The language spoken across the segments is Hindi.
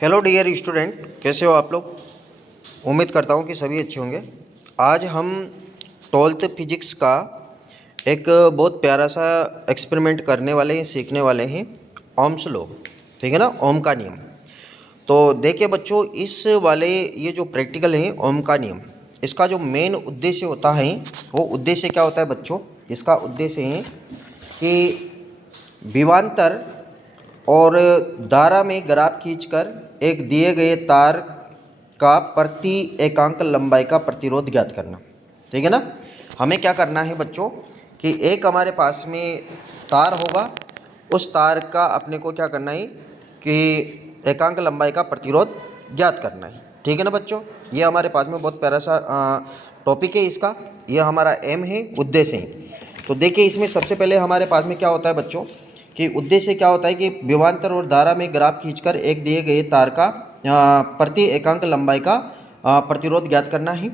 हेलो डियर स्टूडेंट, कैसे हो आप लोग। उम्मीद करता हूँ कि सभी अच्छे होंगे। आज हम 12th फिजिक्स का एक बहुत प्यारा सा एक्सपेरिमेंट करने वाले हैं, सीखने वाले हैं। ओम्स लॉ, ठीक है ना, ओम का नियम। तो देखिए बच्चों, इस वाले ये जो प्रैक्टिकल है ओम का नियम, इसका जो मेन उद्देश्य होता है वो उद्देश्य क्या होता है बच्चों। इसका उद्देश्य है कि विभवांतर और धारा में ग्राफ खींचकर एक दिए गए तार का प्रति एकांक लंबाई का प्रतिरोध ज्ञात करना। ठीक है ना। हमें क्या करना है बच्चों कि एक हमारे पास में तार होगा, उस तार का अपने को क्या करना है कि एकांक लंबाई का प्रतिरोध ज्ञात करना है। ठीक है ना बच्चों, ये हमारे पास में बहुत प्यारा सा टॉपिक है इसका, ये हमारा एम है, उद्देश्य है। तो देखिए इसमें सबसे पहले हमारे पास में क्या होता है बच्चों कि उद्देश्य क्या होता है कि विभवांतर और धारा में ग्राफ खींचकर एक दिए गए तार का प्रति एकांक लंबाई का प्रतिरोध ज्ञात करना है।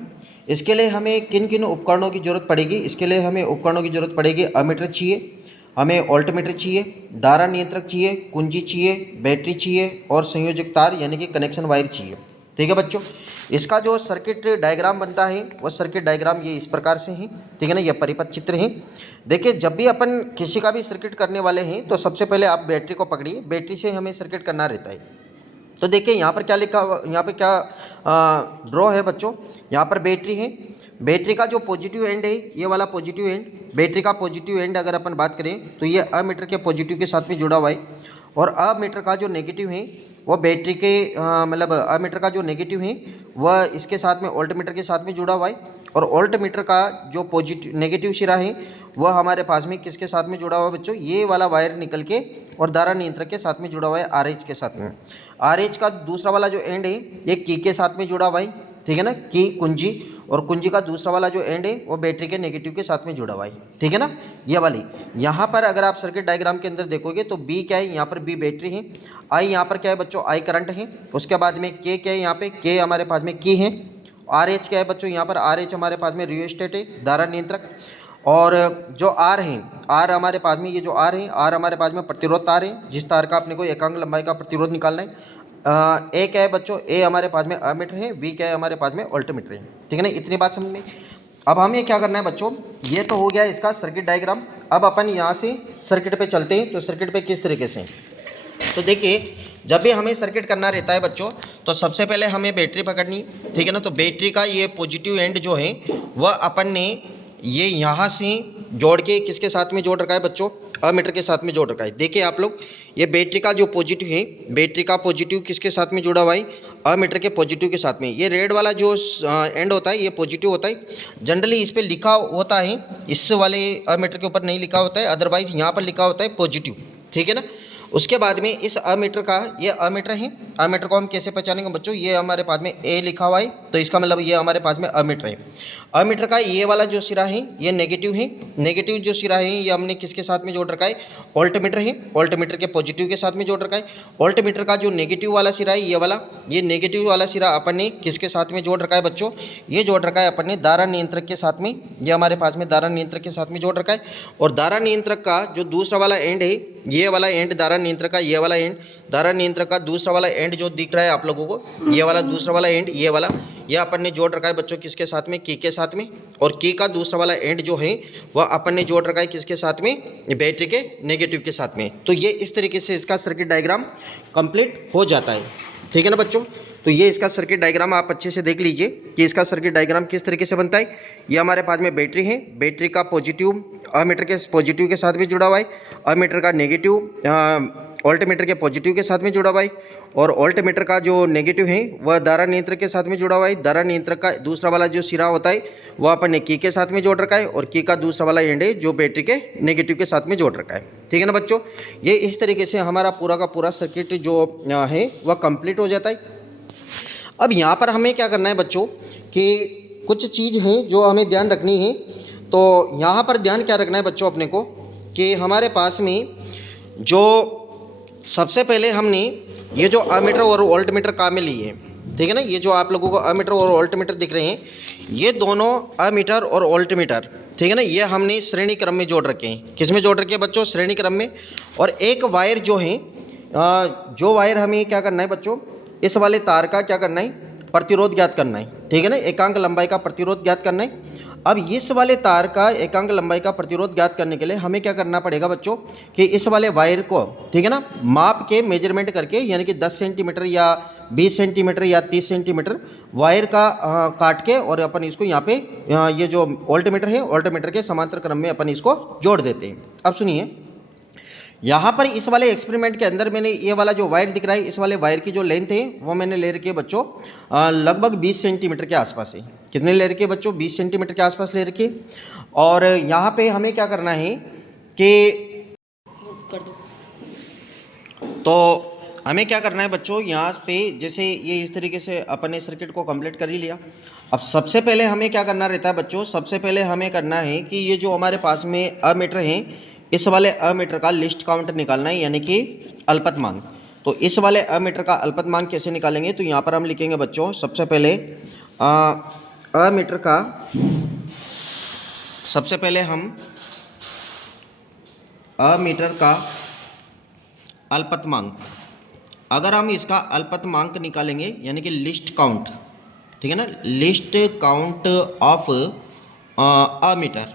इसके लिए हमें किन किन उपकरणों की जरूरत पड़ेगी। इसके लिए हमें उपकरणों की जरूरत पड़ेगी, अमीटर चाहिए, हमें वोल्टमीटर चाहिए, धारा नियंत्रक चाहिए, कुंजी चाहिए, बैटरी चाहिए और संयोजक तार यानी कि कनेक्शन वायर चाहिए। ठीक है बच्चों, इसका जो सर्किट डायग्राम बनता है वो सर्किट डायग्राम ये इस प्रकार से है। ठीक है ना, ये परिपथ चित्र है। देखिए जब भी अपन किसी का भी सर्किट करने वाले हैं तो सबसे पहले आप बैटरी को पकड़िए, बैटरी से हमें सर्किट करना रहता है। तो देखिए यहाँ पर क्या लिखा, यहाँ पे क्या ड्रॉ है बच्चों। यहाँ पर बैटरी है, बैटरी का जो पॉजिटिव एंड है ये वाला पॉजिटिव एंड, बैटरी का पॉजिटिव एंड अगर अपन बात करें तो ये अमीटर के पॉजिटिव के साथ में जुड़ा हुआ है, और अमीटर का जो नेगेटिव है वो बैटरी के मतलब अमीटर का जो नेगेटिव है वह इसके साथ में वोल्टमीटर के साथ में जुड़ा हुआ है, और वोल्टमीटर का जो पॉजिटिव नेगेटिव सिरा है वह हमारे पास में किसके साथ में जुड़ा हुआ है बच्चों, ये वाला वायर निकल के और धारा नियंत्रक के साथ में जुड़ा हुआ है RH के साथ में। RH का दूसरा वाला जो एंड है ये की के साथ में जुड़ा हुआ है। ठीक है ना, की कुंजी, और कुंजी का दूसरा वाला जो एंड है वो बैटरी के नेगेटिव के साथ में जुड़ा हुआ है। ठीक है ना, ये वाली। यहाँ पर अगर आप सर्किट डायग्राम के अंदर देखोगे तो बी क्या है, यहाँ पर बी बैटरी है, आई यहाँ पर क्या है बच्चों, आई करंट है, उसके बाद में के क्या है, यहाँ पे के हमारे पास में की है, RH क्या है बच्चों, यहाँ पर RH हमारे पास में रियोस्टेट है, धारा नियंत्रक, और जो आर हैं, आर हमारे पास में ये जो आर है, आर हमारे पास में प्रतिरोध तार है, जिस तार का अपने को एकांक लंबाई का प्रतिरोध निकालना है। ए क्या है बच्चों, ए हमारे पास में अमीटर है, वी क्या है हमारे पास में वोल्टमीटर है। ठीक है ना, इतनी बात समझ में। अब हमें क्या करना है बच्चों, ये तो हो गया इसका सर्किट डायग्राम। अब अपन यहाँ से सर्किट पे चलते हैं, तो सर्किट पे किस तरीके से। तो देखिए जब भी हमें सर्किट करना रहता है बच्चों तो सबसे पहले हमें बैटरी पकड़नी। ठीक है ना, तो बैटरी का ये पॉजिटिव एंड जो है वह अपन ने ये यहाँ से जोड़ के किसके साथ में जोड़ रखा है बच्चों, अमीटर के साथ में जोड़ रखा है। देखिए आप लोग, ये बैटरी का जो पॉजिटिव है, बैटरी का पॉजिटिव किसके साथ में जुड़ा हुआ है, अमीटर के पॉजिटिव के साथ में। ये रेड वाला जो एंड होता है ये पॉजिटिव होता है। जनरली इस पर लिखा होता है, इस वाले अमीटर के ऊपर नहीं लिखा होता है, अदरवाइज यहाँ पर लिखा होता है पॉजिटिव। ठीक है ना। उसके बाद में इस अमीटर का, ये अमीटर है, अमीटर को हम कैसे पहचानेंगे बच्चों, ये हमारे पास में ए लिखा हुआ है तो इसका मतलब ये हमारे पास में अमीटर है। अमीटर का ये वाला जो सिरा है ये नेगेटिव है, नेगेटिव जो सिरा है ये हमने किसके साथ में जोड़ रखा है, वोल्टमीटर है, वोल्टमीटर के पॉजिटिव के साथ में जोड़ रखा है। वोल्टमीटर का जो नेगेटिव वाला सिरा है ये वाला, ये नेगेटिव वाला सिरा अपन ने किसके साथ में जोड़ रखा है बच्चों, ये जोड़ रखा है अपन ने धारा नियंत्रक के साथ में, ये हमारे पास में धारा नियंत्रक के साथ में जोड़ रखा है। और धारा नियंत्रक का जो दूसरा वाला एंड है, ये वाला एंड धारा नियंत्रक का, ये वाला एंड धारा नियंत्रक का दूसरा वाला एंड जो दिख रहा है आप लोगों को, ये वाला दूसरा वाला एंड, ये वाला, ये अपन ने जोड़ रखा है बच्चों किसके साथ में, की के साथ में। और की का दूसरा वाला एंड जो है वह अपन ने जोड़ रखा है किसके साथ में, बैटरी के नेगेटिव के साथ में। तो ये इस तरीके से इसका सर्किट डायग्राम कंप्लीट हो जाता है। ठीक है ना बच्चों, तो ये इसका सर्किट डायग्राम आप अच्छे से देख लीजिए कि इसका सर्किट डायग्राम किस तरीके से बनता है। ये हमारे पास में बैटरी है, बैटरी का पॉजिटिव अमीटर के पॉजिटिव के साथ भी जुड़ा हुआ है, अमीटर का नेगेटिव वोल्टमीटर के पॉजिटिव के साथ में जुड़ा हुआ है, और वोल्टमीटर का जो नेगेटिव है वह धारा नियंत्रक के साथ में जुड़ा हुआ है। धारा नियंत्रक का दूसरा वाला जो सिरा होता है वह अपन ने की के साथ में जोड़ रखा है, और की का दूसरा वाला एंड है जो बैटरी के नेगेटिव के साथ में जोड़ रखा है। ठीक है ना बच्चों, ये इस तरीके से हमारा पूरा का पूरा सर्किट जो है वह कंप्लीट हो जाता है। अब यहाँ पर हमें क्या करना है बच्चों कि कुछ चीज़ हैं जो हमें ध्यान रखनी है। तो यहाँ पर ध्यान क्या रखना है बच्चों अपने को कि हमारे पास में जो सबसे पहले हमने ये जो अमीटर और वोल्टमीटर काम में लिए हैं। ठीक है ना, ये जो आप लोगों को अमीटर और वोल्टमीटर दिख रहे हैं ये दोनों अमीटर और वोल्टमीटर, ठीक है ना, ये हमने श्रेणी क्रम में जोड़ रखे हैं। किस में जोड़ रखे हैं बच्चों, श्रेणी क्रम में। और एक वायर जो है जो वायर हमें क्या करना है बच्चों, इस वाले तार का क्या करना है, प्रतिरोध ज्ञात करना है, ठीक है ना, एकांक लंबाई का प्रतिरोध ज्ञात करना है। अब इस वाले तार का एकांक लंबाई का प्रतिरोध ज्ञात करने के लिए हमें क्या करना पड़ेगा बच्चों कि इस वाले वायर को, ठीक है ना, माप के मेजरमेंट करके, यानी कि 10 सेंटीमीटर या 20 सेंटीमीटर या 30 सेंटीमीटर वायर का काट के और अपन इसको यहाँ पे ये जो वोल्टमीटर है, वोल्टमीटर के समांतर क्रम में अपन इसको जोड़ देते हैं। अब सुनिए, यहाँ पर इस वाले एक्सपेरिमेंट के अंदर मैंने ये वाला जो वायर दिख रहा है, इस वाले वायर की जो लेंथ है वो मैंने ले रखी है बच्चों लगभग 20 सेंटीमीटर के आसपास है। कितने ले रखी है बच्चों, 20 सेंटीमीटर के आसपास ले रखी है। और यहाँ पे हमें क्या करना है कि तो हमें क्या करना है बच्चों, यहाँ पे जैसे ये इस तरीके से अपने सर्किट को कंप्लीट कर ही लिया। अब सबसे पहले हमें क्या करना रहता है बच्चों, सबसे पहले हमें करना है कि ये जो हमारे पास में अमीटर है, इस वाले अमीटर का लिस्ट काउंट निकालना है, यानी कि अल्पतमांक। तो इस वाले अमीटर का अल्पतमांक कैसे निकालेंगे, तो यहाँ पर हम लिखेंगे बच्चों सबसे पहले अमीटर का, सबसे पहले हम अमीटर का अल्पतमांक, अगर हम इसका अल्पतमांक निकालेंगे यानी कि लिस्ट काउंट, ठीक है ना, list count of ammeter,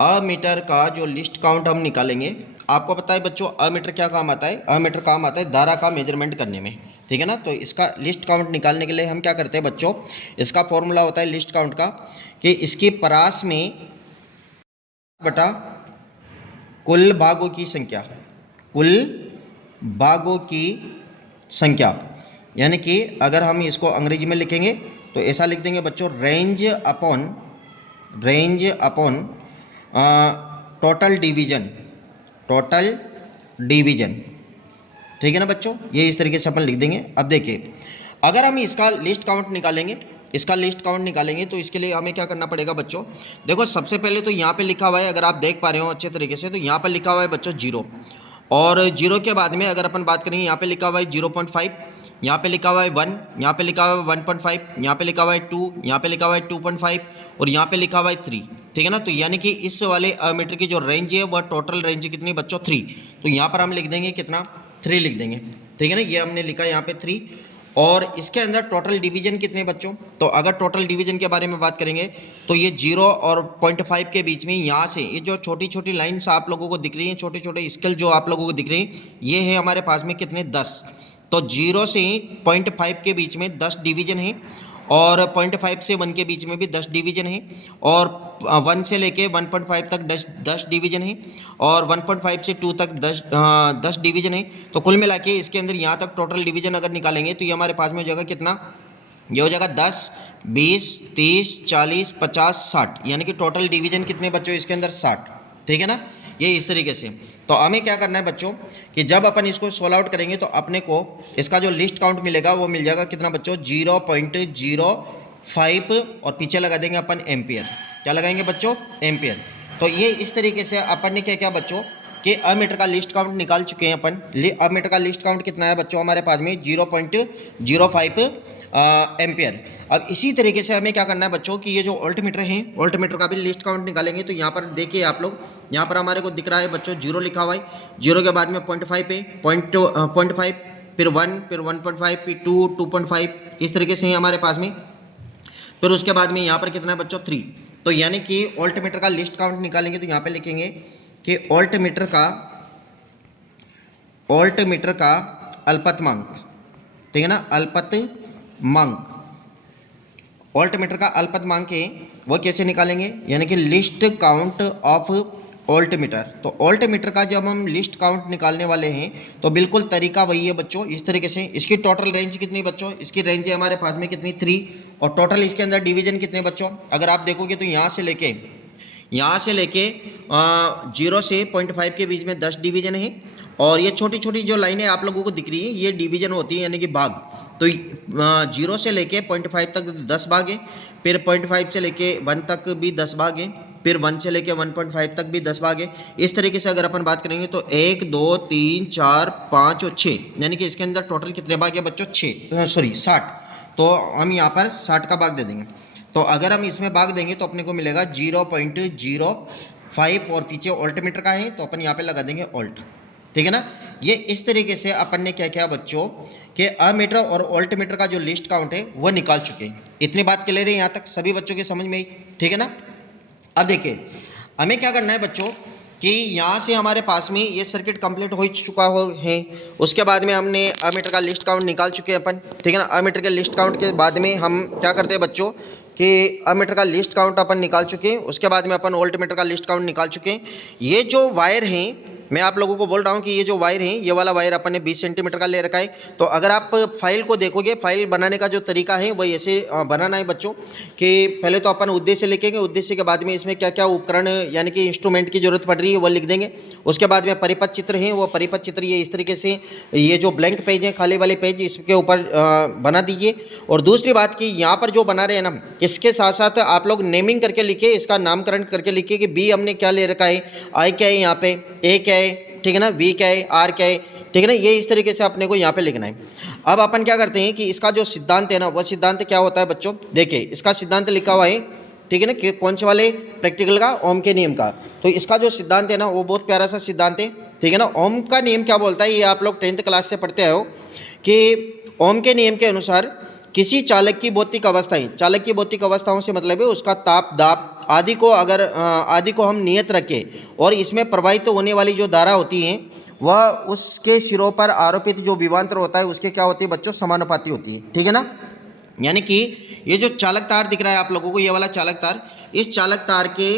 ammeter का जो लिस्ट काउंट हम निकालेंगे। आपको पता है बच्चों अमीटर क्या काम आता है, अमीटर काम आता है धारा का मेजरमेंट करने में, ठीक है ना। तो इसका लिस्ट काउंट निकालने के लिए हम क्या करते हैं बच्चों, इसका फॉर्मूला होता है लिस्ट काउंट का कि इसकी परास में बटा कुल भागों की संख्या, कुल भागों की संख्या, यानी कि अगर हम इसको अंग्रेजी में लिखेंगे तो ऐसा लिख देंगे बच्चों, range upon total division, total division, ठीक है ना बच्चों, ये इस तरीके से अपन लिख देंगे। अब देखिए, अगर हम इसका लिस्ट काउंट निकालेंगे, इसका लिस्ट काउंट निकालेंगे तो इसके लिए हमें क्या करना पड़ेगा बच्चों, देखो सबसे पहले तो यहाँ पे लिखा हुआ है, अगर आप देख पा रहे हो अच्छे तरीके से, तो यहाँ पर लिखा हुआ है बच्चों 0, और 0 के बाद में अगर अपन बात करेंगे, यहाँ पे लिखा हुआ है 0.5, यहाँ पे लिखा हुआ है 1, यहाँ पे लिखा हुआ है 1.5, यहाँ पे लिखा हुआ है 2, यहाँ पे लिखा हुआ है 2.5 और यहाँ पे लिखा हुआ है 3, ठीक है ना। तो यानी कि इस वाले अमीटर की जो रेंज है वह टोटल रेंज कितनी बच्चों 3, तो यहाँ पर हम लिख देंगे कितना, 3 लिख देंगे, ठीक है ना, ये हमने लिखा यहाँ पे 3। और इसके अंदर टोटल डिवीजन कितने बच्चों, तो अगर टोटल डिवीजन के बारे में बात करेंगे तो ये 0 और 0.5 के बीच में यहाँ से ये जो छोटी छोटी लाइन्स आप लोगों को दिख रही हैं, छोटे छोटे स्केल जो आप लोगों को दिख रही हैं, ये है हमारे पास में कितने 10, तो 0 से 0.5 के बीच में 10 डिवीजन है, और 0.5 से 1 के बीच में भी 10 डिवीजन है, और 1 से लेके 1.5 तक 10 डिवीजन है, और 1.5 से 2 तक 10 डिवीजन है। तो कुल मिला के इसके अंदर यहाँ तक टोटल डिवीजन अगर निकालेंगे तो ये हमारे पास में हो जाएगा कितना, ये हो जाएगा 10, 20, 30, 40, 50, 60, यानी कि टोटल डिवीजन कितने बच्चों इसके अंदर 60, ठीक है ना, ये इस तरीके से। तो हमें क्या करना है बच्चों कि जब अपन इसको सोल्व आउट करेंगे तो अपने को इसका जो लिस्ट काउंट मिलेगा वो मिल जाएगा कितना बच्चों, 0.05 और पीछे लगा देंगे अपन एम्पियर, क्या लगाएंगे बच्चों, एम्पियर। तो ये इस तरीके से अपन ने क्या किया बच्चों कि अमीटर का लिस्ट काउंट निकाल चुके हैं अपन। अमीटर का लिस्ट काउंट कितना है बच्चों हमारे पास में 0.05 एम्पियर। अब इसी तरीके से हमें क्या करना है बच्चों कि ये जो वोल्टमीटर है, वोल्टमीटर का भी लिस्ट काउंट निकालेंगे। तो यहाँ पर देखिए आप लोग, यहाँ पर हमारे को दिख रहा है बच्चों 0 लिखा हुआ है, 0 के बाद में 0.5 है, 0.5 फिर 1 फिर 1.5 फिर 2 2.5 इस तरीके से है हमारे पास में। फिर उसके बाद में यहाँ पर कितना है बच्चों 3। तो यानी कि वोल्टमीटर का लिस्ट काउंट निकालेंगे तो यहाँ पे लिखेंगे कि वोल्टमीटर का अल्पतमांक, ठीक है ना, अल्पतमांक, वोल्टमीटर का अल्पतमांक है वो कैसे निकालेंगे, यानी कि लिस्ट काउंट ऑफ वोल्टमीटर। तो वोल्टमीटर का जब हम लिस्ट काउंट निकालने वाले हैं तो बिल्कुल तरीका वही है बच्चों, इस तरीके से। इसकी टोटल रेंज कितनी बच्चों, इसकी रेंज है हमारे पास में कितनी 3, और टोटल इसके अंदर डिवीजन कितने बच्चों, अगर आप देखोगे तो यहाँ से लेके 0 से 0.5 के बीच में 10 डिवीजन है, और ये छोटी छोटी जो लाइनें आप लोगों को दिख रही है ये डिवीजन होती है, यानी कि भाग। तो 0 से लेके 0.5 तक 10 भाग है, फिर 0.5 से लेके 1 तक भी 10 भाग है, फिर 1 से लेके 1.5 तक भी 10 भाग है। इस तरीके से अगर अपन बात करेंगे तो 1 2 3 4 5 और 6, यानी कि इसके अंदर टोटल कितने भाग है बच्चों 60। तो हम यहाँ पर 60 का भाग दे देंगे। तो अगर हम इसमें भाग देंगे तो अपने को मिलेगा 0.05, और पीछे वोल्टमीटर का है तो अपन यहाँ पे लगा देंगे वोल्ट, ठीक है ना। ये इस तरीके से अपन ने क्या किया बच्चों कि अमीटर और वोल्टमीटर का जो लिस्ट काउंट है वो निकाल चुके हैं। इतनी बात क्लियर है यहाँ तक सभी बच्चों की समझ में आई, ठीक है ना। अब देखिए हमें क्या करना है बच्चों कि यहाँ से हमारे पास में ये सर्किट कंप्लीट हो चुका हो है। उसके बाद में हमने अमीटर का लिस्ट काउंट निकाल चुके हैं अपन, ठीक है ना। अमीटर के लिस्ट काउंट के बाद में हम क्या करते हैं बच्चों कि अमीटर का लिस्ट काउंट अपन निकाल चुके हैं। उसके बाद में अपन वोल्टमीटर का लिस्ट काउंट निकाल चुके हैं। ये जो वायर हैं मैं आप लोगों को बोल रहा हूँ कि ये जो वायर है ये वाला वायर अपन ने 20 सेंटीमीटर का ले रखा है। तो अगर आप फाइल को देखोगे, फाइल बनाने का जो तरीका है वही ऐसे बनाना है बच्चों कि पहले तो अपन उद्देश्य लिखेंगे, उद्देश्य के बाद में इसमें क्या क्या उपकरण यानी कि इंस्ट्रूमेंट की जरूरत पड़ रही है वो लिख देंगे। उसके बाद में परिपथ चित्र है, वो परिपथ चित्र ये इस तरीके से ये जो ब्लैंक पेज है खाली वाले पेज इसके ऊपर बना दीजिए। और दूसरी बात कि यहाँ पर जो बना रहे हैं ना इसके साथ साथ आप लोग नेमिंग करके लिखिए, इसका नामकरण करके लिखिए कि बी हमने क्या ले रखा है, आई क्या है, यहाँ पे ए क्या है, ठीक है ना, वी क्या है, आर क्या है, ठीक है ना। ये इस तरीके से अपने को यहाँ पे लिखना है। अब अपन क्या करते हैं कि इसका जो सिद्धांत है ना वह सिद्धांत क्या होता है बच्चों, देखिए इसका सिद्धांत लिखा हुआ है, ठीक है ना, कि कौन से वाले प्रैक्टिकल का, ओम के नियम का। तो इसका जो सिद्धांत है ना वो बहुत प्यारा सा सिद्धांत है, ठीक है ना। ओम का नियम क्या बोलता है ये आप लोग 10th क्लास से पढ़ते आए हो कि ओम के नियम के अनुसार किसी चालक की भौतिक अवस्थाएं, चालक की भौतिक अवस्थाओं से मतलब है उसका ताप, दाब आदि को अगर आदि को हम नियत रखें और इसमें प्रवाहित होने वाली जो धारा होती है वह उसके सिरों पर आरोपित जो विभवांतर होता है उसके क्या होती है बच्चों, समानुपाती होती है, ठीक है ना। यानी कि ये जो चालक तार दिख रहा है आप लोगों को, ये वाला चालक तार, इस चालक तार के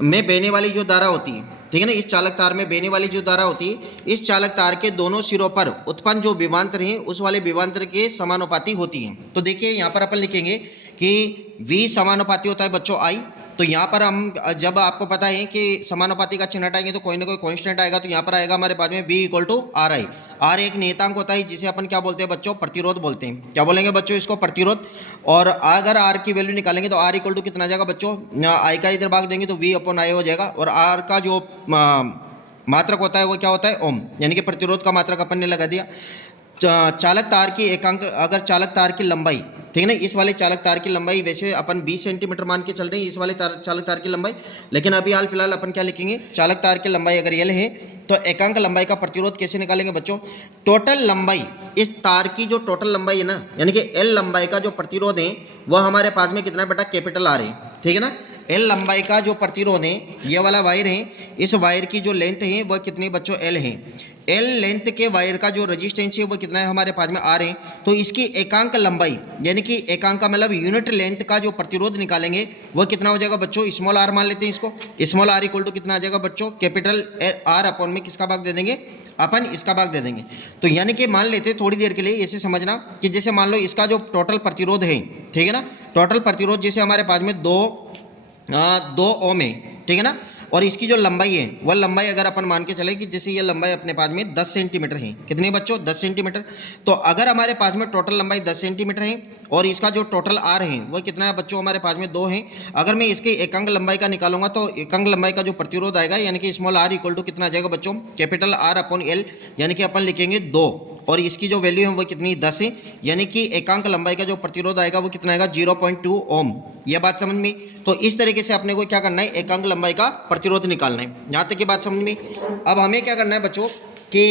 में बहने वाली जो धारा होती है, ठीक है ना, इस चालक तार में बहने वाली जो धारा होती है इस चालक तार के दोनों सिरों पर उत्पन्न जो विभवांतर हैं उस वाले विभवांतर के समानुपाती होती हैं। तो देखिए यहाँ पर अपन लिखेंगे कि V समानुपाती होता है बच्चों I। तो यहाँ पर हम जब आपको पता है कि समानुपाती का चिन्ह हटाएंगे तो कोई ना कोई कांस्टेंट आएगा, तो यहाँ पर आएगा हमारे पास में V = RI। R एक नियतांक होता है जिसे अपन क्या बोलते हैं बच्चों, प्रतिरोध बोलते हैं। क्या बोलेंगे बच्चों इसको, प्रतिरोध। और अगर R की वैल्यू निकालेंगे तो R = कितना आ जाएगा बच्चों, I का इधर भाग देंगे तो V/I हो जाएगा। और R का जो मात्रक होता है वो क्या होता है, ओम, यानी कि प्रतिरोध का मात्रक अपन ने लगा दिया। चालक तार की एकांक, अगर चालक तार की लंबाई, ठीक है ना, इस वाले चालक तार की लंबाई वैसे अपन 20 सेंटीमीटर मान के चल रहे हैं इस वाले चालक तार की लंबाई, लेकिन अभी हाल फिलहाल अपन क्या लिखेंगे, चालक तार की लंबाई अगर L है तो एकांक लंबाई का प्रतिरोध कैसे निकालेंगे बच्चों, टोटल लंबाई, इस तार की जो टोटल लंबाई है ना यानी कि L लंबाई का जो प्रतिरोध है वह हमारे पास में कितना बेटा, कैपिटल R है, ठीक है ना। L लंबाई का जो प्रतिरोध है ये वाला वायर है, इस वायर की जो लेंथ है वह कितनी बच्चों, L है। L लेंथ के वायर का जो रेजिस्टेंस है वो कितना है हमारे पास में R है। तो इसकी एकांक लंबाई यानी कि एकांक का मतलब यूनिट लेंथ का जो प्रतिरोध निकालेंगे वो कितना हो जाएगा बच्चों, r मान लेते हैं इसको। r = कितना आ जाएगा बच्चों, कैपिटल R अपॉन में किसका भाग दे देंगे, अपन इसका भाग दे देंगे। तो यानी कि मान लेते थोड़ी देर के लिए ऐसे समझना कि जैसे मान लो इसका जो टोटल प्रतिरोध है, ठीक है ना, टोटल प्रतिरोध जैसे हमारे पास में 2 ओम है, ठीक है ना। और इसकी जो लंबाई है वह लंबाई अगर अपन मान के चले कि जैसे ये लंबाई अपने पास में 10 सेंटीमीटर है, कितनी बच्चों, 10 सेंटीमीटर। तो अगर हमारे पास में टोटल लंबाई 10 सेंटीमीटर है और इसका जो टोटल R है वह कितना है बच्चों, हमारे पास में 2 है। अगर मैं इसकी एकांक लंबाई का निकालूंगा तो एकांक लंबाई का जो प्रतिरोध आएगा यानी कि r = कितना आ जाएगा बच्चों, कैपिटल R/L, यानी कि अपन लिखेंगे 2। और इसकी जो वैल्यू है वो कितनी, 10 है, यानी कि एकांक लंबाई का जो प्रतिरोध आएगा वो कितना आएगा, 0.2 ओम। यह बात समझ में। तो इस तरीके से अपने को क्या करना है, एकांक लंबाई का प्रतिरोध निकालना है। यहाँ तक की बात समझ में। अब हमें क्या करना है बच्चों कि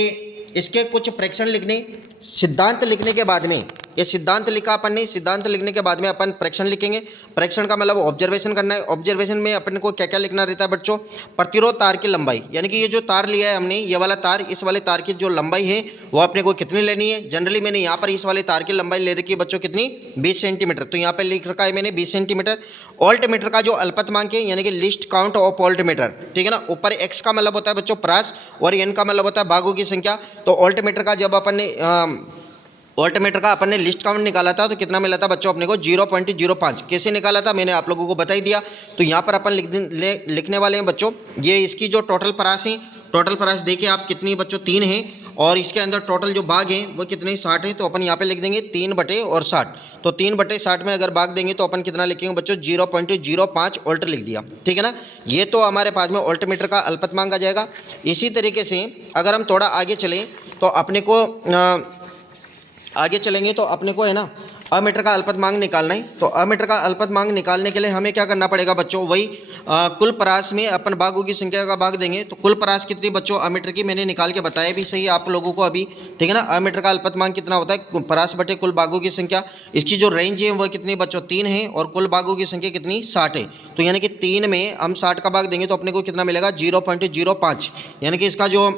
इसके कुछ प्रेक्षण लिखने, सिद्धांत लिखने के बाद में, ये सिद्धांत लिखा अपन ने, सिद्धांत लिखने के बाद में अपन प्रेक्षण लिखेंगे। प्रेक्षण का मतलब ऑब्जर्वेशन करना है। ऑब्जर्वेशन में अपन को क्या क्या लिखना रहता है बच्चों, प्रतिरोध तार की लंबाई, यानी कि ये जो तार लिया है हमने, ये वाला तार, इस वाले तार की जो लंबाई है वो अपने को कितनी लेनी है। जनरली मैंने यहाँ पर इस वाले तार की लंबाई ले रखी है बच्चों कितनी, 20 सेंटीमीटर। तो यहाँ पर लिख रखा है मैंने 20 सेंटीमीटर। वोल्टमीटर का जो अल्पतमांक है यानी कि लिस्ट काउंट ऑफ वोल्टमीटर, ठीक है ना, ऊपर x का मतलब होता है बच्चों प्रास और n का मतलब होता है भागों की संख्या। तो वोल्टमीटर का जब अपन ने वोल्टमीटर का अपन ने लिस्ट काउंट निकाला था तो कितना मिला था बच्चों अपने को, 0.05। कैसे निकाला था मैंने आप लोगों को बता ही दिया। तो यहाँ पर अपन लिखने वाले हैं बच्चों, ये इसकी जो टोटल परास है, टोटल परास देखिए आप कितनी बच्चों, 3 है। और इसके अंदर टोटल जो भाग हैं वो कितने, 60 है। तो अपन यहाँ पे लिख देंगे 3/60। तो 3/60 में अगर भाग देंगे तो अपन कितना लिखेंगे बच्चों, 0.05 वोल्ट लिख दिया, ठीक है ना। ये तो हमारे पास में वोल्टमीटर का अल्पतमांक आ जाएगा। इसी तरीके से अगर हम थोड़ा आगे चलें तो अपने को आगे चलेंगे तो अपने को है ना, अमीटर का अल्पतमांक निकालना है। तो अमीटर का अल्पतमांक निकालने के लिए हमें क्या करना पड़ेगा बच्चों, वही कुल परास में अपन भागों की संख्या का भाग देंगे। तो कुल परास कितनी बच्चों अमीटर की मैंने निकाल के बताया भी सही आप लोगों को अभी, ठीक है ना। अमीटर का अल्पतमांक कितना होता है, परास बटे कुल भागों की संख्या। इसकी जो रेंज है वह कितनी बच्चों 3 है और कुल भागों की संख्या कितनी 60 है। तो यानी कि 3 में हम 60 का भाग देंगे तो अपने को कितना मिलेगा 0.05, यानी कि इसका जो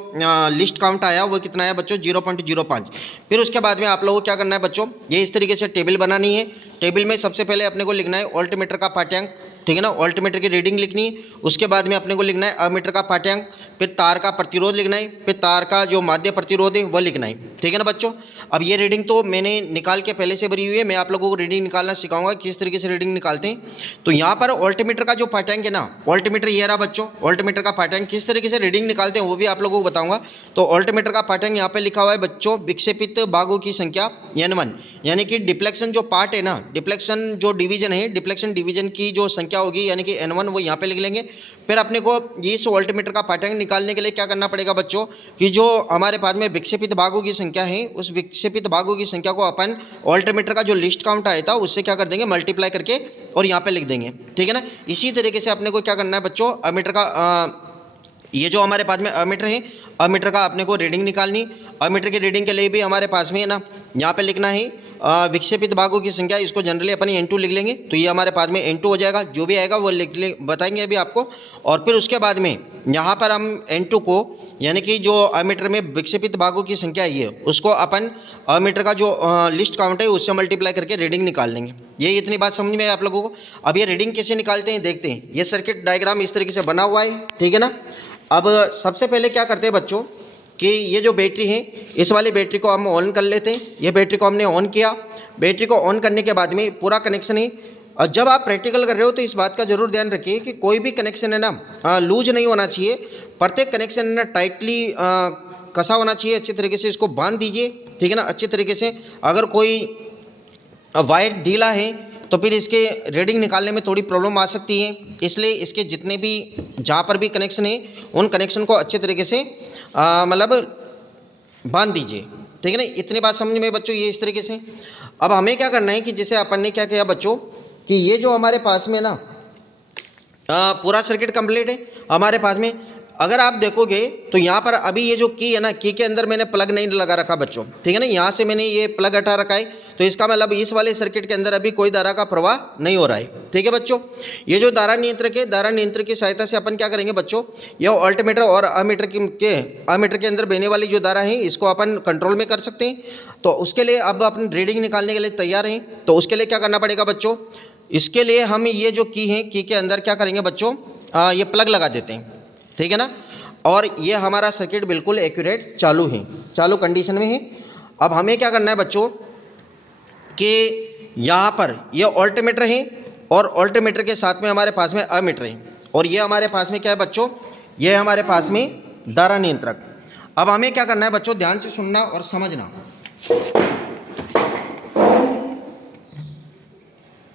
लिस्ट काउंट आया वो कितना है बच्चों 0.05। फिर उसके बाद में आप लोगों को क्या करना है बच्चों, ये इस तरीके से टेबल बनानी है। टेबल में सबसे पहले अपने को लिखना है वोल्टमीटर का पाठ्यांक, ठीक है ना, वोल्टमीटर की रीडिंग लिखनी है। उसके बाद में अपने को लिखना है अमीटर का पाठ्यांक, फिर तार का प्रतिरोध लिखना है, फिर तार का जो माध्य प्रतिरोध है वह लिखना है, ठीक है ना बच्चों। अब ये रीडिंग तो मैंने निकाल के पहले से भरी हुई है, मैं आप लोगों को रीडिंग निकालना सिखाऊंगा किस तरीके से रीडिंग निकालते हैं। तो यहाँ पर वोल्टमीटर का जो पाठ्यांक है ना, वोल्टमीटर ये रहा बच्चों, वोल्टमीटर का पाठ्यांक किस तरीके से रीडिंग निकालते हैं वो भी आप लोगों को बताऊंगा। तो वोल्टमीटर का पाठ्यांक यहाँ पे लिखा हुआ है बच्चों, विक्षेपित भागों की संख्या N1, यानी कि डिफ्लेक्शन जो पार्ट है ना, डिफ्लेक्शन जो डिवीजन है, डिफ्लेक्शन डिवीजन की जो संख्या होगी यानी कि N1 वो यहाँ पे लिख लेंगे। फिर अपने को इस वोल्टमीटर का पाठ्यांक निकालने के लिए क्या करना पड़ेगा बच्चों, कि जो हमारे पास में विक्षेपित भागों की संख्या है उस विक्षेपित भागों की संख्या को अपन वोल्टमीटर का जो लिस्ट काउंट आया था उससे क्या कर देंगे मल्टीप्लाई करके और यहाँ पे लिख देंगे, ठीक है ना। इसी तरीके से अपने को क्या करना है बच्चों, अमीटर का ये जो हमारे पास में अमीटर है, अमीटर का अपने को रीडिंग निकालनी। अमीटर की रीडिंग के लिए भी हमारे पास में है ना, यहाँ पे लिखना है विक्षेपित भागों की संख्या, इसको जनरली अपन N2 लिख लेंगे। तो ये हमारे पास में N2 हो जाएगा, जो भी आएगा वो बताएंगे अभी आपको। और फिर उसके बाद में यहाँ पर हम N2 को यानी कि जो अमीटर में विक्षेपित भागों की संख्या है उसको अपन अमीटर का जो लिस्ट काउंट है उससे मल्टीप्लाई करके रीडिंग निकाल लेंगे। ये इतनी बात समझ में है आप लोगों को। अब ये रीडिंग कैसे निकालते हैं देखते हैं। ये सर्किट डायग्राम इस तरीके से बना हुआ है, ठीक है ना। अब सबसे पहले क्या करते हैं बच्चों कि ये जो बैटरी है इस वाली बैटरी को हम ऑन कर लेते हैं। ये बैटरी को हमने ऑन किया। बैटरी को ऑन करने के बाद में पूरा कनेक्शन है। और जब आप प्रैक्टिकल कर रहे हो तो इस बात का जरूर ध्यान रखिए कि कोई भी कनेक्शन है ना लूज नहीं होना चाहिए। प्रत्येक कनेक्शन है ना टाइटली कसा होना चाहिए, अच्छी तरीके से इसको बांध दीजिए, ठीक है ना, अच्छी तरीके से। अगर कोई वायर ढीला है तो फिर इसके रीडिंग निकालने में थोड़ी प्रॉब्लम आ सकती है, इसलिए इसके जितने भी जहाँ पर भी कनेक्शन है उन कनेक्शन को अच्छे तरीके से मतलब बांध दीजिए, ठीक है ना। इतनी बात समझ में बच्चों, ये इस तरीके से। अब हमें क्या करना है कि जैसे अपन ने क्या किया बच्चों कि ये जो हमारे पास में ना पूरा सर्किट कंप्लीट है हमारे पास में। अगर आप देखोगे तो यहाँ पर अभी ये जो की है ना, की के अंदर मैंने प्लग नहीं लगा रखा बच्चों, ठीक है ना। यहाँ से मैंने ये प्लग हटा रखा है, तो इसका मतलब इस वाले सर्किट के अंदर अभी कोई धारा का प्रवाह नहीं हो रहा है, ठीक है बच्चों। ये जो धारा नियंत्रक है, धारा नियंत्रक की सहायता से अपन क्या करेंगे बच्चों, यह वोल्टमीटर और अमीटर के अंदर बहने वाली जो धारा है इसको अपन कंट्रोल में कर सकते हैं। तो उसके लिए अब अपन रीडिंग निकालने के लिए तैयार हैं। तो उसके लिए क्या करना पड़ेगा बच्चों, इसके लिए हम ये जो की है, की के अंदर क्या करेंगे बच्चों, ये प्लग लगा देते हैं, ठीक है ना। और ये हमारा सर्किट बिल्कुल एक्यूरेट चालू है, चालू कंडीशन में है। अब हमें क्या करना है बच्चों कि यहाँ पर ये वोल्टमीटर है और वोल्टमीटर के साथ में हमारे पास में अमीटर है, और ये हमारे पास में क्या है बच्चों, ये हमारे पास में धारा नियंत्रक। अब हमें क्या करना है बच्चों, ध्यान से सुनना और समझना।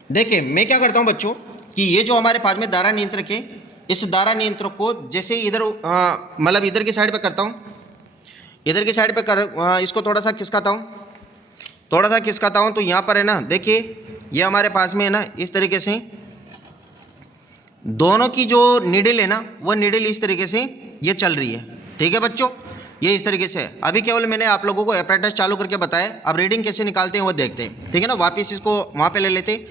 देखिए मैं क्या करता हूँ बच्चों कि ये जो हमारे पास में धारा नियंत्रक है, इस धारा नियंत्रक को जैसे इधर मतलब इधर की साइड पे करता हूँ, इधर की साइड पे इसको थोड़ा सा खिसकाता हूँ, तो यहाँ पर है ना, देखिए ये हमारे पास में है ना, इस तरीके से दोनों की जो नीडल है ना, वो नीडल इस तरीके से ये चल रही है, ठीक है बच्चों, ये इस तरीके से। अभी केवल मैंने आप लोगों को एपरेटस चालू करके बताया, अब रीडिंग कैसे निकालते हैं वो देखते हैं, ठीक है ना। वापस इसको वहाँ पे ले लेते हैं।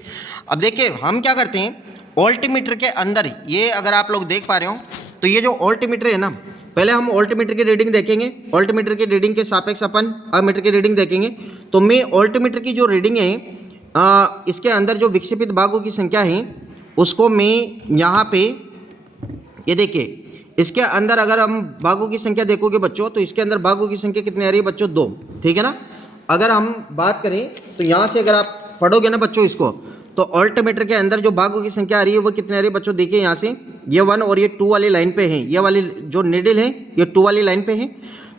अब देखिए हम क्या करते हैं, वोल्टमीटर के अंदर ये अगर आप लोग देख पा रहे हो तो ये जो वोल्टमीटर है ना, पहले हम वोल्टमीटर की रीडिंग देखेंगे, वोल्टमीटर की रीडिंग के सापेक्ष अपन अमीटर की रीडिंग देखेंगे। तो मैं वोल्टमीटर की जो रीडिंग है इसके अंदर जो विक्षेपित भागों की संख्या है उसको मैं यहाँ पे, ये देखिए इसके अंदर अगर हम भागों की संख्या देखोगे बच्चों तो इसके अंदर भागों की संख्या कितनी आ रही है बच्चों, 2, ठीक है ना। अगर हम बात करें तो यहाँ से अगर आप पढ़ोगे ना बच्चों इसको, तो वोल्टमीटर के अंदर जो भागों की संख्या आ रही है वो कितनी आ रही है बच्चों, देखिए यहाँ से ये 1 और ये 2 वाली लाइन पे है, ये वाली जो नीडल है ये 2 वाली लाइन पे है।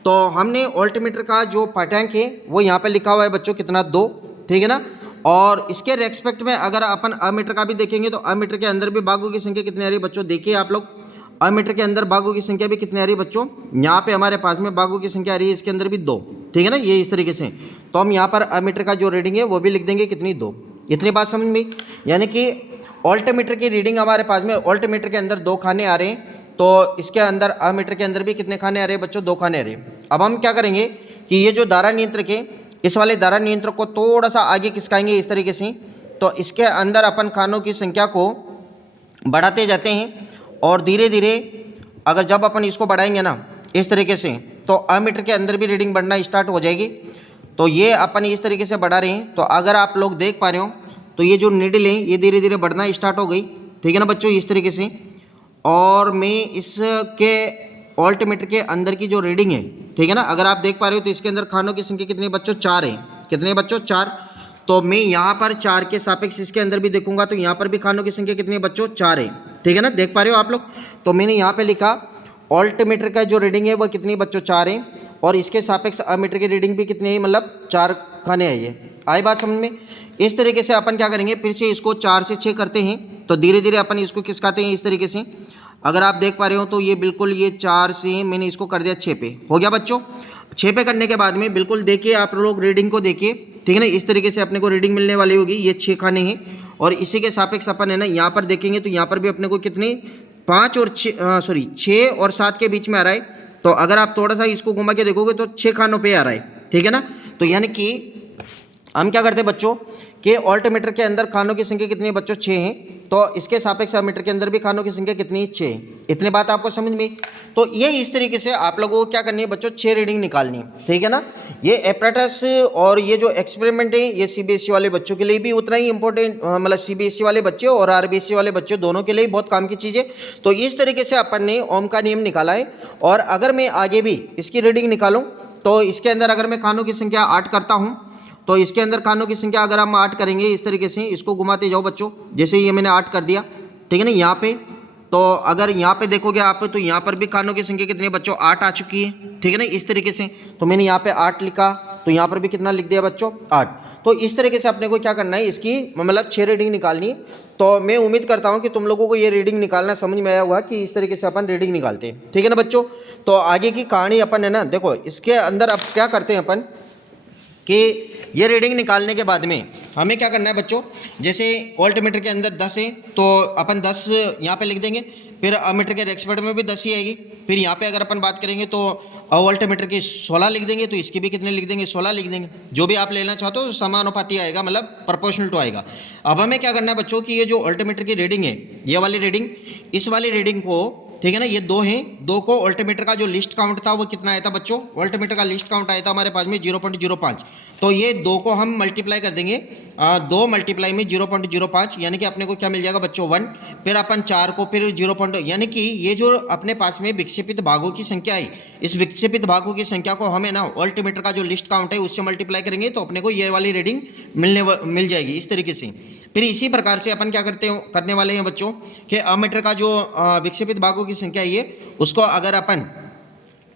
तो हमने वोल्टमीटर का जो पाठ्यांक है वो यहाँ पे लिखा हुआ है बच्चों कितना, 2, ठीक है ना। और इसके रेस्पेक्ट में अगर अपन अमीटर का भी देखेंगे तो अमीटर के अंदर भी भागों की संख्या कितनी आ रही है बच्चों, देखिए आप लोग अमीटर के अंदर भागों की संख्या भी कितनी आ रही है बच्चों, यहाँ पे हमारे पास में भागों की संख्या आ रही है इसके अंदर भी 2, ठीक है ना, ये इस तरीके से। तो हम यहाँ पर अमीटर का जो रीडिंग है वो भी लिख देंगे कितनी, 2। इतनी बात समझ में, यानी कि ऑल्टमीटर की रीडिंग हमारे पास में, ऑल्टमीटर के अंदर 2 खाने आ रहे हैं, तो इसके अंदर अमीटर के अंदर भी कितने खाने आ रहे हैं बच्चों, 2 खाने आ रहे हैं। अब हम क्या करेंगे कि ये जो धारा नियंत्रक है, इस वाले धारा नियंत्रक को थोड़ा सा आगे खिसकाएंगे इस तरीके से, तो इसके अंदर अपन खानों की संख्या को बढ़ाते जाते हैं, और धीरे धीरे अगर जब अपन इसको बढ़ाएंगे ना इस तरीके से, तो अमीटर के अंदर भी रीडिंग बढ़ना स्टार्ट हो जाएगी। तो ये अपन इस तरीके से बढ़ा रहे हैं। तो अगर आप लोग देख पा रहे हो तो ये जो नीडल है ये धीरे धीरे बढ़ना स्टार्ट हो गई, ठीक है ना बच्चों, इस तरीके से। और मैं इसके ऑल्टमीटर के अंदर की जो रीडिंग है, ठीक है ना, अगर आप देख पा रहे हो तो इसके अंदर खानों की संख्या कितनी बच्चों, 4 है। कितने बच्चों, 4। तो मैं यहाँ पर 4 के सापेक्ष इसके अंदर भी देखूंगा तो यहाँ पर भी खानों की संख्या कितनी है बच्चों, 4 है, ठीक है ना, देख पा रहे हो आप लोग। तो मैंने यहाँ पे लिखा ऑल्टमीटर का जो रीडिंग है वो कितनी बच्चों, 4 है, और इसके सापेक्ष अमीटर की रीडिंग भी कितनी है, मतलब 4 खाने आई है। आई बात समझ में। इस तरीके से अपन क्या करेंगे, फिर से इसको 4 से 6 करते हैं, तो धीरे धीरे अपन इसको खिसकाते हैं इस तरीके से। अगर आप देख पा रहे हो तो ये बिल्कुल ये 4 से मैंने इसको कर दिया 6 पे, हो गया बच्चों। 6 पे करने के बाद में बिल्कुल देखिए आप लोग रीडिंग को देखिए, ठीक है ना, इस तरीके से अपने को रीडिंग मिलने वाली होगी। ये 6 खाने हैं, और इसी के सापेक्ष अपन है ना यहाँ पर देखेंगे तो यहाँ पर भी अपने को कितने, 5 और 6 और 7 के बीच में आ रहा है। तो अगर आप थोड़ा सा इसको घुमा के देखोगे तो 6 खानों पे आ रहा है, ठीक है ना। तो यानी कि हम क्या करते हैं बच्चों कि ऑल्टमीटर के अंदर खानों की संख्या कितनी है बच्चों, 6 है, तो इसके सापेक्ष अमीटर के अंदर भी खानों की संख्या कितनी है, 6 है। इतनी बात आपको समझ में। तो ये इस तरीके से आप लोगों को क्या करनी है बच्चों, 6 रीडिंग निकालनी है, ठीक है ना। ये एपरेटस और ये जो एक्सपेरिमेंट है ये सीबीएसई वाले बच्चों के लिए भी उतना ही इंपॉर्टेंट, मतलब सीबीएसई वाले बच्चे और आरबीएसई वाले बच्चे दोनों के लिए बहुत काम की चीज़ है। तो इस तरीके से अपन ने ओम का नियम निकाला है। और अगर मैं आगे भी इसकी रीडिंग निकालूं तो इसके अंदर अगर मैं खानों की संख्या 8 करता हूं, तो इसके अंदर खानों की संख्या अगर हम 8 करेंगे इस तरीके से, इसको घुमाते जाओ बच्चों, जैसे ये मैंने 8 कर दिया, ठीक है ना, यहाँ पे। तो अगर यहाँ पे देखोगे आप तो यहाँ पर भी खानों की संख्या कितनी है बच्चों, 8 आ चुकी है, ठीक है ना, इस तरीके से। तो मैंने यहाँ पे 8 लिखा, तो यहाँ पर भी कितना लिख दिया बच्चों, 8। तो इस तरीके से अपने को क्या करना है, इसकी मतलब 6 रीडिंग निकालनी है। तो मैं उम्मीद करता हूँ कि तुम लोगों को ये रीडिंग निकालना समझ में आया हुआ कि इस तरीके से अपन रीडिंग निकालते हैं, ठीक है ना बच्चों। तो आगे की कहानी अपन है ना, देखो इसके अंदर अब क्या करते हैं अपन कि ये रीडिंग निकालने के बाद में हमें क्या करना है बच्चों, जैसे ऑल्टमीटर के अंदर 10 है तो अपन 10 यहाँ पे लिख देंगे, फिर अमीटर के रेक्सपेक्ट में भी 10 ही आएगी। फिर यहाँ पे अगर अपन बात करेंगे तो ऑल्टमीटर की 16 लिख देंगे, तो इसकी भी कितने लिख देंगे, 16 लिख देंगे। जो भी आप लेना चाहते हो समानुपाती आएगा, मतलब प्रोपोर्शनल टू आएगा। अब हमें क्या करना है बच्चों कि ये जो ऑल्टमीटर की रीडिंग है, ये वाली रीडिंग, इस वाली रीडिंग को, ठीक है ना, ये 2 हैं, 2 को ऑल्टमीटर का जो लिस्ट काउंट था वो कितना आया था बच्चों, ऑल्टमीटर का लिस्ट काउंट आया था हमारे पास में 0.05। तो ये 2 को हम मल्टीप्लाई कर देंगे, 2 मल्टीप्लाई में 0.05, यानी कि अपने को क्या मिल जाएगा बच्चों, 1। फिर अपन 4 को फिर 0. यानी कि ये जो अपने पास में विक्षेपित भागों की संख्या है, इस विक्षेपित भागों की संख्या को हमें ना ऑल्टमीटर का जो लिस्ट काउंट है उससे मल्टीप्लाई करेंगे तो अपने को ये वाली रीडिंग मिल जाएगी इस तरीके से। फिर इसी प्रकार से अपन क्या करने वाले हैं बच्चों कि अमीटर का जो विक्षेपित भागों की संख्या है ये, उसको अगर अपन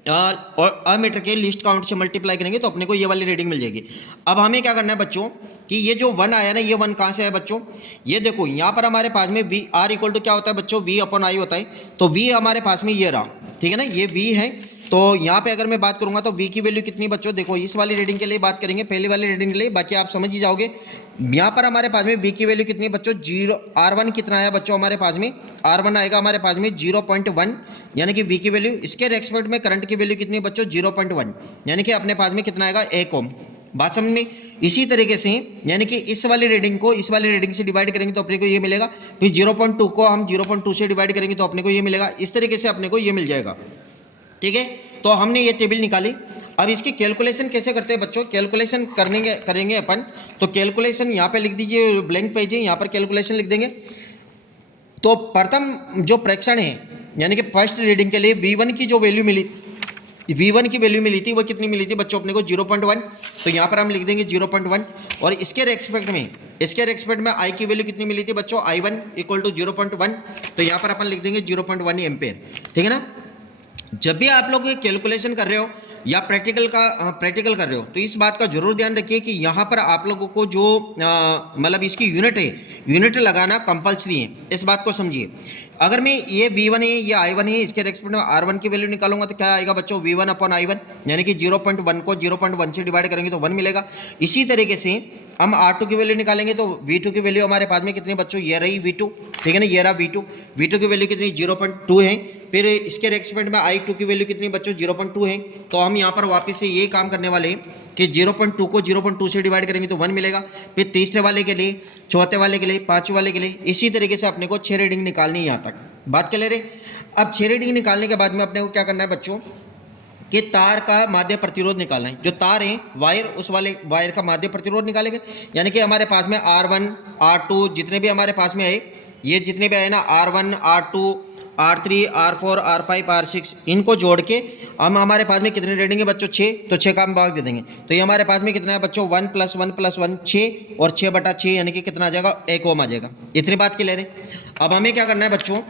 और अमीटर के लिस्ट काउंट से मल्टीप्लाई करेंगे तो अपने को ये वाली रीडिंग मिल जाएगी। अब हमें क्या करना है बच्चों कि ये जो 1 आया ना, ये 1 कहाँ से आया बच्चों, ये देखो यहाँ पर हमारे पास में वी आर इक्वल टू क्या होता है बच्चों, V/I होता है। तो V हमारे पास में ये रहा, ठीक है ना, ये V है। तो यहाँ पे अगर मैं बात करूँगा तो V की वैल्यू कितनी बच्चों, देखो इस वाली रीडिंग के लिए बात करेंगे, पहली वाली रीडिंग के लिए, बाकी आप समझ ही जाओगे। यहाँ पर हमारे पास में V की वैल्यू कितनी है बच्चों, 0। R1 कितना आया बच्चों हमारे पास में, R1 आएगा हमारे पास में 0.1, यानी कि V की वैल्यू, इसके रेस्पेक्ट में करंट की वैल्यू कितनी है बच्चों, 0.1, यानी कि अपने पास में कितना आएगा, 1 ओम। बात समझ में। इसी तरीके से यानी कि इस वाली रीडिंग को इस वाली रीडिंग से डिवाइड करेंगे तो अपने को ये मिलेगा, फिर 0.2 को हम 0.2 से डिवाइड करेंगे तो अपने को ये मिलेगा, इस तरीके से अपने को ये मिल जाएगा, ठीक है। तो हमने ये टेबल निकाली। अब इसकी कैलकुलेशन कैसे करते हैं बच्चों, कैलकुलेशन करेंगे अपन। तो कैलकुलेशन यहाँ पे लिख दीजिए, ब्लैंक पेज है, यहाँ पर कैलकुलेशन लिख देंगे। तो प्रथम जो प्रेक्षण है यानी कि फर्स्ट रीडिंग के लिए V1 की जो वैल्यू मिली, V1 की वैल्यू मिली थी वो कितनी मिली थी बच्चों अपने को, 0.1। तो यहाँ पर हम लिख देंगे 0.1। और इसके रेस्पेक्ट में I की वैल्यू कितनी मिली थी बच्चों, I1 इक्वल टू 0.1। तो यहाँ पर अपन लिख देंगे 0.1 एम्पेयर, ठीक है ना। जब भी आप लोग ये कैलकुलेशन कर रहे हो या प्रैक्टिकल कर रहे हो तो इस बात का जरूर ध्यान रखिए कि यहाँ पर आप लोगों को जो मतलब इसकी यूनिट है, यूनिट लगाना कंपल्सरी है, इस बात को समझिए। अगर मैं ये V1 है ये I1 है, इसके रेस्पेक्ट में R1 की वैल्यू निकालूंगा तो क्या आएगा बच्चों, V1 अपॉन I1, यानी कि 0.1 को 0.1 से डिवाइड करेंगे तो 1 मिलेगा। इसी तरीके से हम R2 की वैल्यू निकालेंगे तो V2 की वैल्यू हमारे पास में कितनी बच्चों, ये रही V2, ठीक है ना, ये रहा V2 की वैल्यू कितनी 0.2 है। फिर इसके रेस्पेक्ट में I2 की वैल्यू कितनी बच्चों 0.2 है। तो हम यहाँ पर वापस से ये काम करने वाले हैं कि 0.2 को 0.2 से डिवाइड करेंगे तो 1 मिलेगा। फिर तीसरे वाले के लिए, चौथे वाले के लिए, पांचवें वाले के लिए, इसी तरीके से अपने को 6 रीडिंग निकालनी है। यहाँ तक बात क्लियर है। अब 6 रीडिंग निकालने के बाद में अपने को क्या करना है बच्चों, कि तार का माध्य प्रतिरोध निकालना है। जो तार है वायर, उस वाले वायर का माध्य प्रतिरोध निकालेंगे। यानी कि हमारे पास में R1 R2 जितने भी हमारे पास में आए, ये जितने भी आए ना R1 R2 R3 R4 R5 R6, इनको जोड़ के हम हमारे पास में कितने रीडिंग है बच्चों 6, तो 6 का हम भाग दे देंगे। तो ये हमारे पास में कितना है बच्चों 1 + 1 + 1 6 और 6/6 यानी कि कितना आ जाएगा 1 ओम आ जाएगा। इतनी बात क्लियर है। अब हमें क्या करना है बच्चों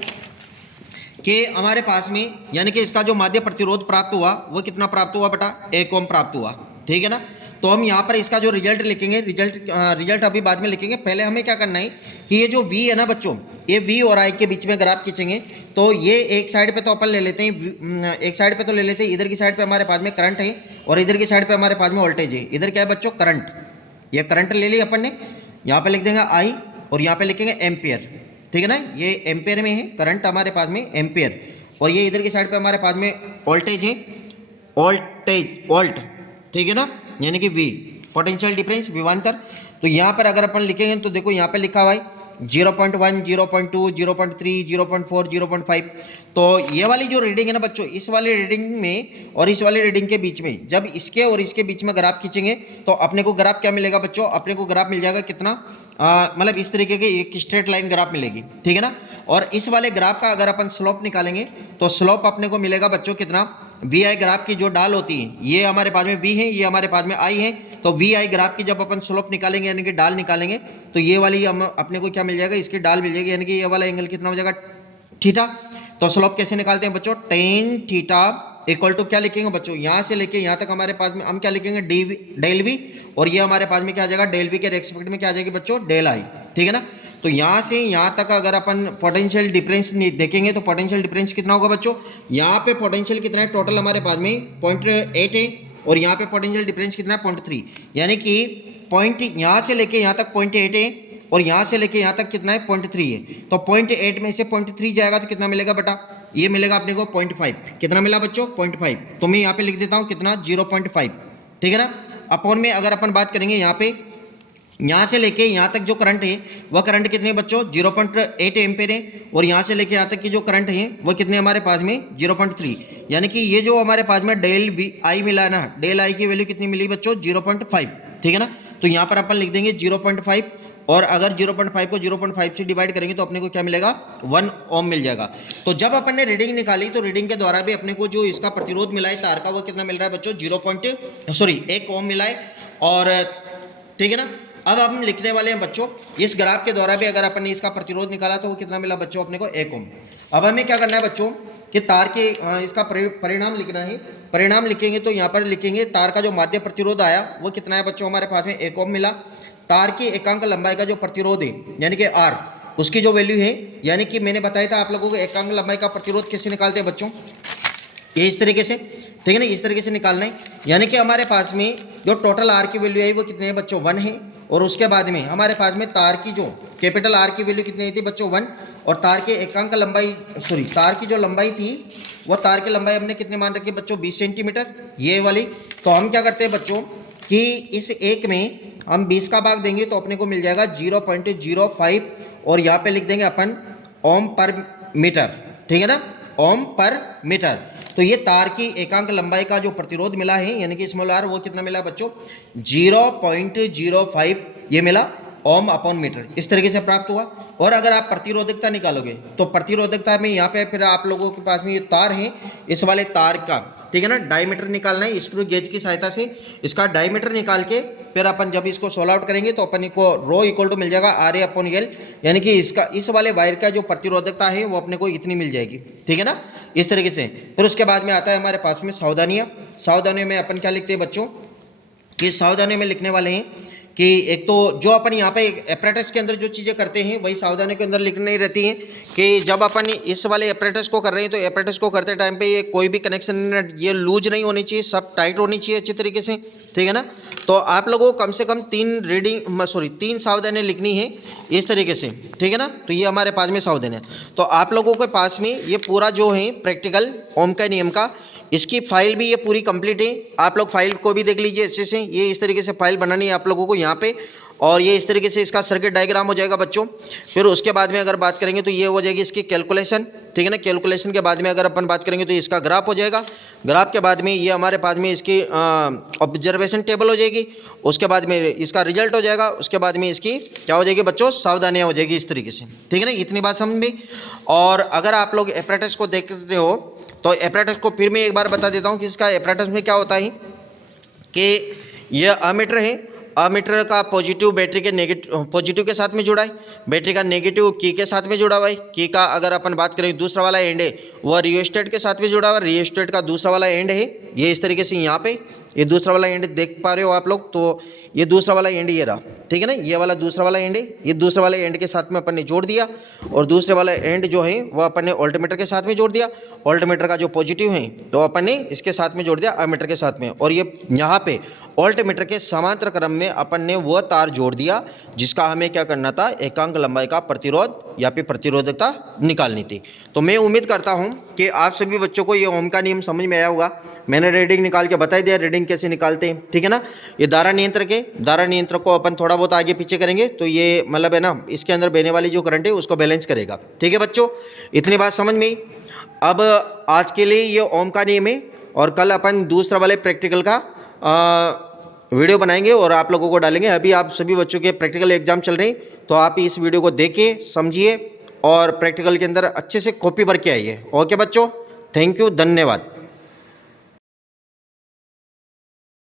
कि हमारे पास में यानी कि इसका जो माध्य प्रतिरोध प्राप्त हुआ वो कितना प्राप्त हुआ बेटा, 1 ओम प्राप्त हुआ, ठीक है ना। तो हम यहाँ पर इसका जो रिजल्ट लिखेंगे, रिजल्ट अभी बाद में लिखेंगे। पहले हमें क्या करना है कि ये जो V है ना बच्चों, ये V और I के बीच में ग्राफ खींचेंगे। तो ये एक साइड पे तो अपन ले लेते हैं, एक साइड पे तो ले लेते हैं, इधर की साइड पे हमारे पास में करंट है और इधर की साइड पे हमारे पास में वोल्टेज है। इधर क्या है बच्चों, करंट, ये करंट ले लिया अपन ने, यहाँ पे लिख देंगे I और यहाँ पे लिखेंगे एम्पियर, ठीक है ना। ये एम्पियर में है करंट हमारे पास में एम्पियर, और ये इधर की साइड पे हमारे पास में वोल्टेज है, वोल्ट, ठीक है ना, यानी कि V पोटेंशियल डिफरेंस विभवांतर। तो यहाँ पर अगर अपन लिखेंगे तो देखो यहाँ पे लिखा हुआ है 0.1 0.2 0.3 0.4 0.5। तो ये वाली जो रीडिंग है ना बच्चों, इस वाली रीडिंग में और इस वाली रीडिंग के बीच में, जब इसके और इसके बीच में ग्राफ खींचेंगे तो अपने को ग्राफ क्या मिलेगा बच्चों, अपने को ग्राफ मिल जाएगा कितना, मतलब इस तरीके की एक स्ट्रेट लाइन ग्राफ मिलेगी, ठीक है ना। और इस वाले ग्राफ का अगर अपन स्लोप निकालेंगे तो स्लोप अपने को मिलेगा बच्चों कितना, VI ग्राफ की जो डाल होती है, ये हमारे पास में V है, ये हमारे पास में I है। तो VI ग्राफ की जब अपन स्लोप निकालेंगे यानी कि डाल निकालेंगे तो ये वाली हम अपने को क्या मिल जाएगा, इसकी डाल मिल जाएगी, यानी कि ये वाला एंगल कितना हो जाएगा, थीटा। तो स्लोप कैसे निकालते हैं बच्चों, tan थीटा इक्वल टू क्या लिखेंगे बच्चों, यहाँ से लेके यहाँ तक हमारे पास में हम क्या लिखेंगे डेल V, और ये हमारे पास में क्या आ जाएगा डेल V के रेस्पेक्ट में क्या आ जाएगी बच्चों डेल I, ठीक है ना। तो यहाँ से यहाँ तक अगर अपन पोटेंशियल डिफरेंस देखेंगे तो पोटेंशियल डिफरेंस कितना होगा बच्चों, यहाँ पे पोटेंशियल कितना है टोटल हमारे पास में 0.8 है और यहाँ पे पोटेंशियल डिफरेंस कितना है 0.3, यानी कि पॉइंट यहाँ से लेके यहाँ तक 0.8 है और यहाँ से लेके यहाँ तक कितना है 0.3 है। तो 0.8 में से 0.3 जाएगा तो कितना मिलेगा बेटा, ये मिलेगा अपने को 0.5। कितना मिला बच्चों 0.5, तो मैं यहाँ पे लिख देता हूँ कितना 0.5, ठीक है ना। अपॉन में अगर अपन बात करेंगे यहाँ पे, यहाँ से लेके यहाँ तक जो करंट है वह करंट कितने है बच्चों 0.8 एम्पेयर है, और यहाँ से लेके यहाँ तक की जो करंट है वह कितने हमारे पास में 0.3, यानी कि ये जो हमारे पास में डेल I मिला है ना, डेल I की वैल्यू कितनी मिली बच्चों 0.5, ठीक है ना। तो यहाँ पर अपन लिख देंगे 0.5, और अगर 0.5 को 0.5 से डिवाइड करेंगे तो अपने को क्या मिलेगा 1 ओम मिल जाएगा। तो जब अपन ने रीडिंग निकाली तो रीडिंग के द्वारा भी अपने को जो इसका प्रतिरोध मिला है तार का वो कितना मिल रहा है बच्चों 1 ओम मिला है, और ठीक है ना। अब हम लिखने वाले हैं बच्चों इस ग्राफ के द्वारा भी अगर अपन ने इसका प्रतिरोध निकाला तो वो कितना मिला बच्चों अपने को 1 ओम। अब हमें क्या करना है बच्चों कि तार के इसका परिणाम लिखना है। परिणाम लिखेंगे तो यहाँ पर लिखेंगे तार का जो माध्य प्रतिरोध आया वो कितना है बच्चों हमारे पास में 1 ओम मिला। तार की एकांक लंबाई का जो प्रतिरोध है यानी कि R, उसकी जो वैल्यू है, यानी कि मैंने बताया था आप लोगों को एकांक लंबाई का प्रतिरोध कैसे निकालते हैं बच्चों, ये इस तरीके से, ठीक है ना, इस तरीके से निकालना है। यानी कि हमारे पास में जो टोटल R की वैल्यू है वो कितने है बच्चों 1 है, और उसके बाद में हमारे पास में तार की जो कैपिटल R की वैल्यू कितनी थी बच्चों 1, और तार के एकांक लंबाई तार की जो लंबाई थी वो तार की लंबाई हमने कितने मान रखी बच्चों 20 सेंटीमीटर ये वाली। तो हम क्या करते हैं बच्चों कि इस एक में हम 20 का भाग देंगे तो अपने को मिल जाएगा 0.05, और यहाँ पे लिख देंगे अपन ओम पर मीटर, ठीक है ना, ओम पर मीटर। तो ये तार की एकांक लंबाई का जो प्रतिरोध मिला है यानी कि स्मॉल r वो कितना मिला बच्चों 0.05 ये मिला ओम अपॉन मीटर, इस तरीके से प्राप्त हुआ। और अगर आप प्रतिरोधकता निकालोगे तो प्रतिरोधकता में यहाँ पे फिर आप लोगों के पास में ये तार है, इस वाले तार का, ठीक है ना, डायमीटर निकालना है स्क्रू गेज की सहायता से। इसका डायमीटर निकाल के फिर अपन जब इसको सोल्व आउट करेंगे तो अपन को रो इक्वल टू मिल जाएगा RA अपॉन L, यानी कि इसका इस वाले वायर का जो प्रतिरोधकता है वो अपने को इतनी मिल जाएगी, ठीक है ना, इस तरीके से। फिर उसके बाद में आता है हमारे पास में सावधानियाँ। सावधानियों में अपन क्या लिखते हैं बच्चों कि सावधानियों में लिखने वाले हैं कि एक तो जो अपन यहाँ पे एपरेटस के अंदर जो चीज़ें करते हैं वही सावधानी के अंदर लिखनी रहती हैं कि जब अपन इस वाले एपरेटस को कर रहे हैं तो एपरेटस को करते टाइम पे ये कोई भी कनेक्शन ये लूज नहीं होनी चाहिए, सब टाइट होनी चाहिए अच्छी तरीके से, ठीक है ना। तो आप लोगों को कम से कम 3 सावधानियाँ लिखनी है इस तरीके से, ठीक है ना। तो ये हमारे पास में सावधानियाँ, तो आप लोगों के पास में ये पूरा जो है प्रैक्टिकल ओम का नियम का इसकी फाइल भी ये पूरी कंप्लीट है। आप लोग फाइल को भी देख लीजिए अच्छे से। ये इस तरीके से फाइल बनानी है आप लोगों को यहाँ पे, और ये इस तरीके से इसका सर्किट डायग्राम हो जाएगा बच्चों। फिर उसके बाद में अगर बात करेंगे तो ये हो जाएगी इसकी कैलकुलेशन, ठीक है ना। कैलकुलेशन के बाद में अगर अपन बात करेंगे तो इसका ग्राफ हो जाएगा। ग्राफ के बाद में ये हमारे पास में इसकी ऑब्जर्वेशन टेबल हो जाएगी। उसके बाद में इसका रिजल्ट हो जाएगा। उसके बाद में इसकी क्या हो जाएगी बच्चों, सावधानियाँ हो जाएगी इस तरीके से, ठीक है ना। इतनी बात समझ में। और अगर आप लोग एपरेटस को देख रहे हो तो एपरेटस को फिर मैं एक बार बता देता हूँ कि इसका एपरेटस में क्या होता है कि यह अमीटर है। अमीटर का पॉजिटिव बैटरी के नेगेटिव, पॉजिटिव के साथ में जुड़ा है, बैटरी का नेगेटिव की के साथ में जुड़ा हुआ है। की का अगर अपन बात करें दूसरा वाला एंड है वह रियोस्टेट के साथ में जुड़ा हुआ है। रियोस्टेट का दूसरा वाला एंड है ये इस तरीके से, यहाँ पे ये दूसरा वाला एंड देख पा रहे हो आप लोग। तो ये दूसरा वाला एंड ये रहा, ठीक है ना। ये वाला दूसरा वाला एंड है, ये दूसरा वाला एंड के साथ में अपन ने जोड़ दिया, और दूसरे वाला एंड जो है वो अपन ने ऑल्टरमीटर के साथ में जोड़ दिया। ऑल्टरमीटर का जो पॉजिटिव है तो अपन ने इसके साथ में जोड़ दिया अमीटर के साथ में, और ये यहाँ पे ऑल्टरमीटर के समांतर क्रम में अपन ने वह तार जोड़ दिया जिसका हमें क्या करना था, एकांक लंबाई का प्रतिरोध या फिर प्रतिरोधकता निकालनी थी। तो मैं उम्मीद करता हूँ कि आप सभी बच्चों को ये ओम का नियम समझ में आया होगा। मैंने रीडिंग निकाल के बता दिया रीडिंग कैसे निकालते हैं, ठीक है ना। ये धारा नियंत्रक है, धारा नियंत्रक को अपन थोड़ा बहुत आगे पीछे करेंगे तो ये मतलब है ना, इसके अंदर बहने वाली जो करंट है उसको बैलेंस करेगा, ठीक है बच्चों। इतनी बात समझ में। अब आज के लिए ये ओम का नियम है, और कल अपन दूसरा वाले प्रैक्टिकल का वीडियो बनाएंगे और आप लोगों को डालेंगे। अभी आप सभी बच्चों के प्रैक्टिकल एग्जाम चल रहे हैं तो आप इस वीडियो को देखिए, समझिए और प्रैक्टिकल के अंदर अच्छे से कॉपी भर के आइए। ओके बच्चों, थैंक यू, धन्यवाद।